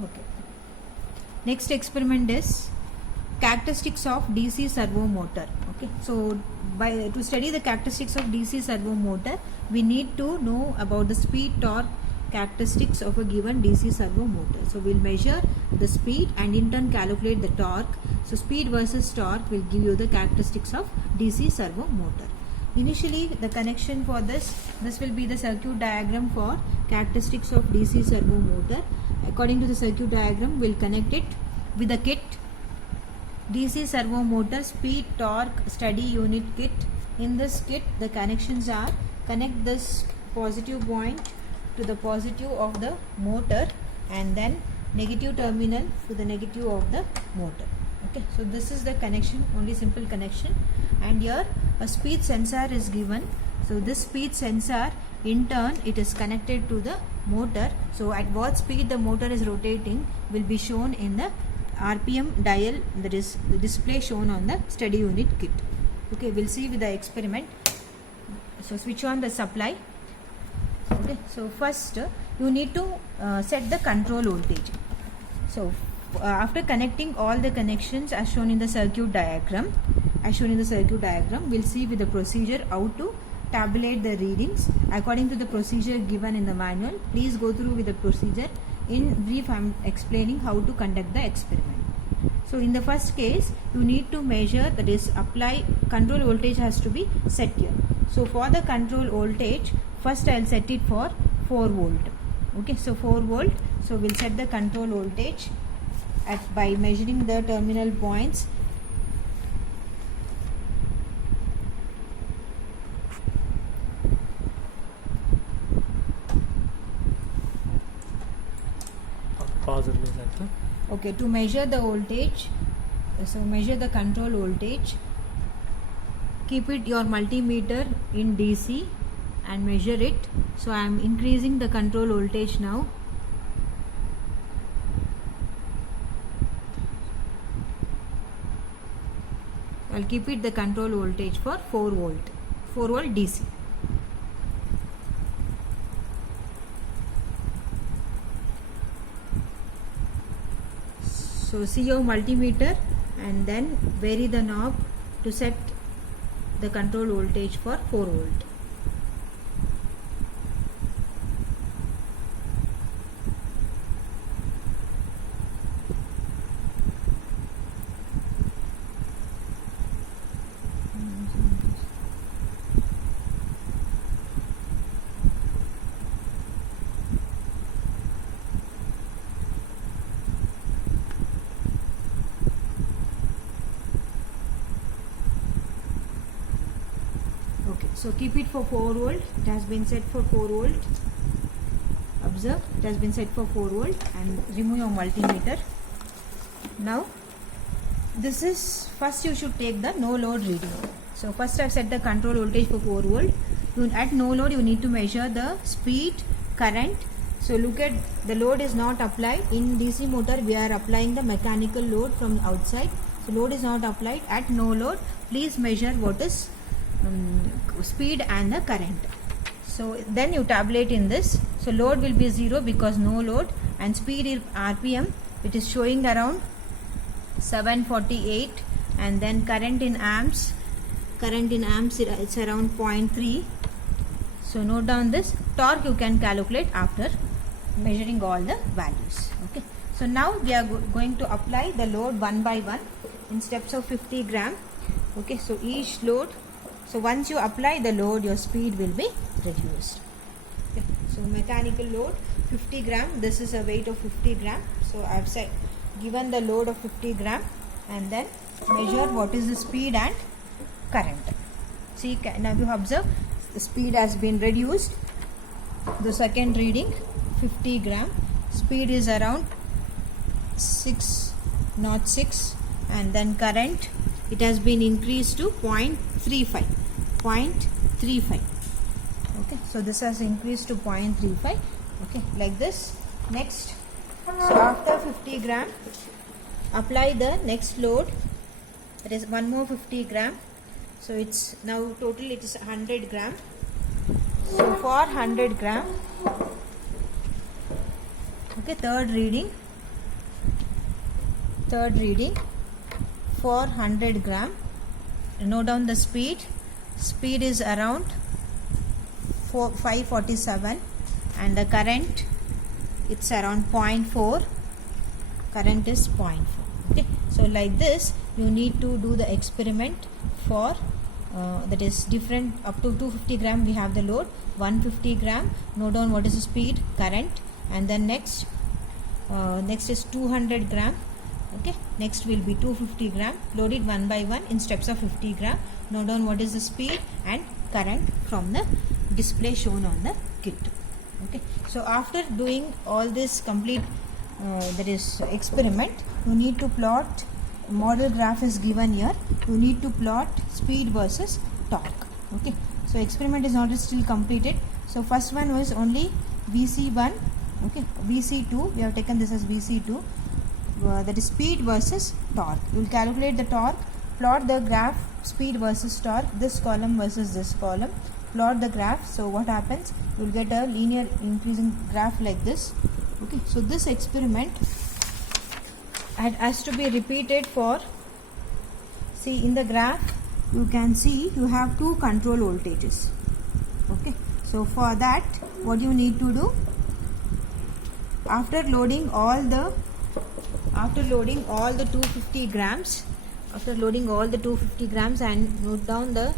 Okay. Next experiment is characteristics of DC servo motor. Okay, so to study the characteristics of DC servo motor, we need to know about the speed torque characteristics of a given DC servo motor. So we'll measure the speed and in turn calculate the torque. So speed versus torque will give you the characteristics of DC servo motor. Initially the connection for this will be the circuit diagram for characteristics of DC servo motor. According to the circuit diagram, we'll connect it with the kit DC servo motor speed torque study unit kit. In this kit, the connections are: connect this positive point to the positive of the motor and then negative terminal to the negative of the motor. Okay, so this is the connection, only simple connection, and here a speed sensor is given. So this speed sensor in turn it is connected to the motor. So at what speed the motor is rotating will be shown in the RPM dial, that is the display shown on the study unit kit. Okay, we'll see with the experiment. So switch on the supply. Okay, so first you need to set the control voltage. So after connecting all the connections as shown in the circuit diagram, we'll see with the procedure how to tabulate the readings according to the procedure given in the manual. Please go through with the procedure. In brief, I am explaining how to conduct the experiment. So in the first case, you need to measure, that is apply control voltage has to be set here. So for the control voltage, first I will set it for 4 volt. Okay, so 4 volt. So we'll set the control voltage by measuring the terminal points. Okay, to measure the voltage, so measure the control voltage, keep it your multimeter in DC and measure it. So I am increasing the control voltage now. I'll keep it the control voltage for 4 volt DC. So see your multimeter and then vary the knob to set the control voltage for 4 volt. So keep it for 4 volt. It has been set for 4 volt. Observe, it has been set for 4 volt, and remove your multimeter. Now this is, first you should take the no load reading. So first I have set the control voltage for 4 volt. At no load you need to measure the speed, current. So look at, the load is not applied. In DC motor we are applying the mechanical load from outside. So load is not applied. At no load, please measure what is speed and the current. So then you tabulate in this. So load will be 0 because no load, and speed is RPM, it is showing around 748, and then current in amps it's around 0.3. So note down this. Torque you can calculate after measuring all the values. Okay, so now we are going to apply the load one by one in steps of 50 gram. Okay, so each load, so once you apply the load, your speed will be reduced. Okay. So mechanical load 50 gram, this is a weight of 50 gram. So I have said given the load of 50 gram and then measure what is the speed and current. See, now you observe the speed has been reduced. The second reading 50 gram, speed is around 606, and then current, it has been increased to 0.35. Okay, so this has increased to 0.35. Okay, like this. Next, so after 50 gram, apply the next load, that is one more 50 gram. So it's now total it is 100 gram. So for 100 gram, okay, third reading third reading for 100 gram. Note down the speed. Speed is around 547 and the current, it's around 0.4. Current is 0.4. Okay, so like this you need to do the experiment for that is different. Up to 250 gram we have the load, 150 gram. Note down what is the speed, current, and then next is 200 gram. Okay, next will be 250 gram. Load it one by one in steps of 50 gram. Note down what is the speed and current from the display shown on the kit. Okay, so after doing all this complete that is experiment, you need to plot. Model graph is given here. You need to plot speed versus torque. Okay, so experiment is not still completed. So first one was only VC1. Okay, VC2 we have taken this as VC2. That is speed versus torque. You will calculate the torque, plot the graph speed versus torque, this column versus this column, plot the graph. So what happens, you will get a linear increasing graph like this. Okay, so this experiment has to be repeated for, see in the graph you can see you have two control voltages. Okay, so for that what you need to do, after loading all the 250 grams, and note down the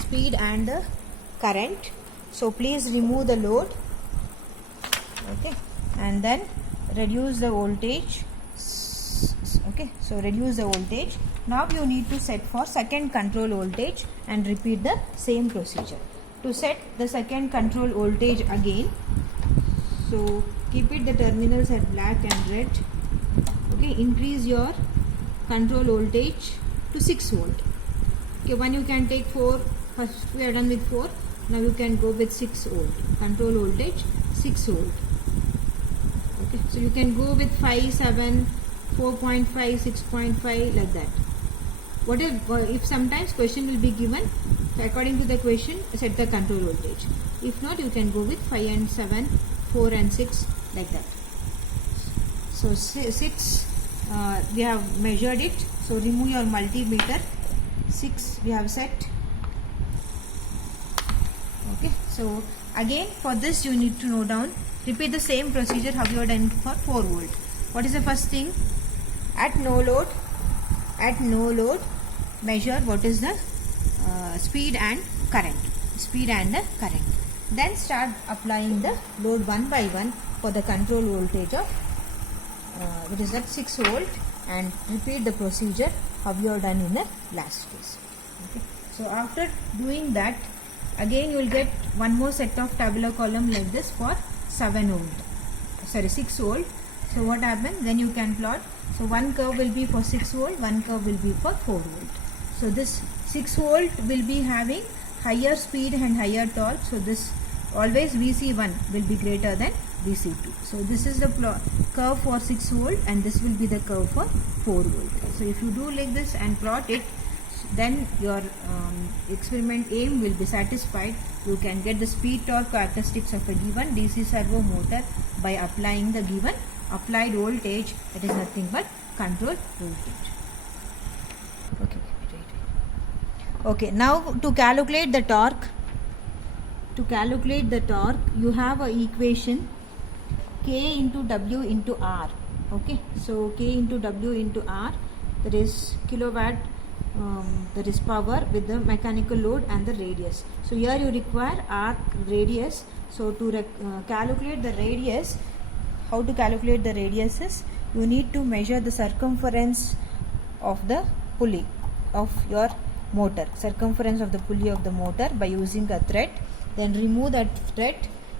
speed and the current. So please remove the load. Okay, and then reduce the voltage. Okay, so reduce the voltage. Now you need to set for second control voltage and repeat the same procedure. To set the second control voltage again, so keep it the terminals at black and red. Okay, increase your control voltage to 6 volt. Okay, one you can take 4. First we are done with 4. Now you can go with 6 volt. Control voltage 6 volt. Okay, so you can go with 5, 7, 4.5, 6.5 like that. If sometimes question will be given, so according to the question set the control voltage. If not, you can go with 5 and 7, 4 and 6 like that. So 6 we have measured it. So remove your multimeter. 6 we have set. Okay, so again for this you need to note down, repeat the same procedure how you have done for 4 volt. What is the first thing? At no load measure what is the speed and current. Then start applying the load one by one for the control voltage of it is at 6 volt, and repeat the procedure how you have done in the last case. Okay, so after doing that, again you will get one more set of tabular column like this for 6 volt. So what happens, then you can plot. So one curve will be for 6 volt, one curve will be for 4 volt. So this 6 volt will be having higher speed and higher torque. So this always VC1 will be greater than VC2. So this is the curve for 6 volt and this will be the curve for 4 volt. So if you do like this and plot it, then your experiment aim will be satisfied. You can get the speed torque characteristics of a given DC servo motor by applying the given applied voltage, that is nothing but control voltage. Okay, now to calculate the torque, you have a equation K into W into R. Okay, so K into W into R, that is kilowatt, that is power with the mechanical load and the radius. So here you require R radius. So to calculate the radius, how to calculate the radius is, you need to measure the circumference of the pulley of your motor, circumference of the pulley of the motor by using a thread. Then remove that thread.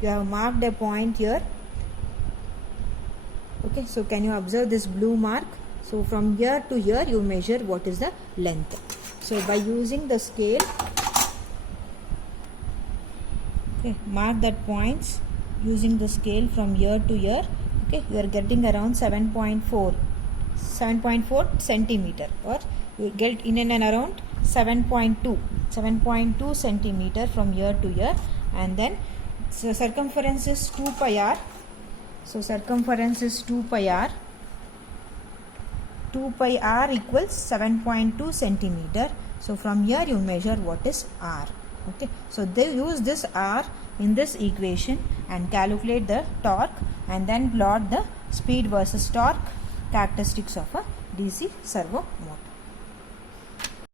You have marked a point here. Okay, so can you observe this blue mark? So from here to here you measure what is the length. So by using the scale, okay, mark that points using the scale from here to here. Okay, you are getting around 7.4 centimeter, or you get in and around 7.2 centimeter from here to here, and then so circumference is 2 pi r. So circumference is 2 pi r. 2 pi r equals 7.2 centimeter. So from here you measure what is r. Okay, so they use this r in this equation and calculate the torque and then plot the speed versus torque characteristics of a DC servo motor.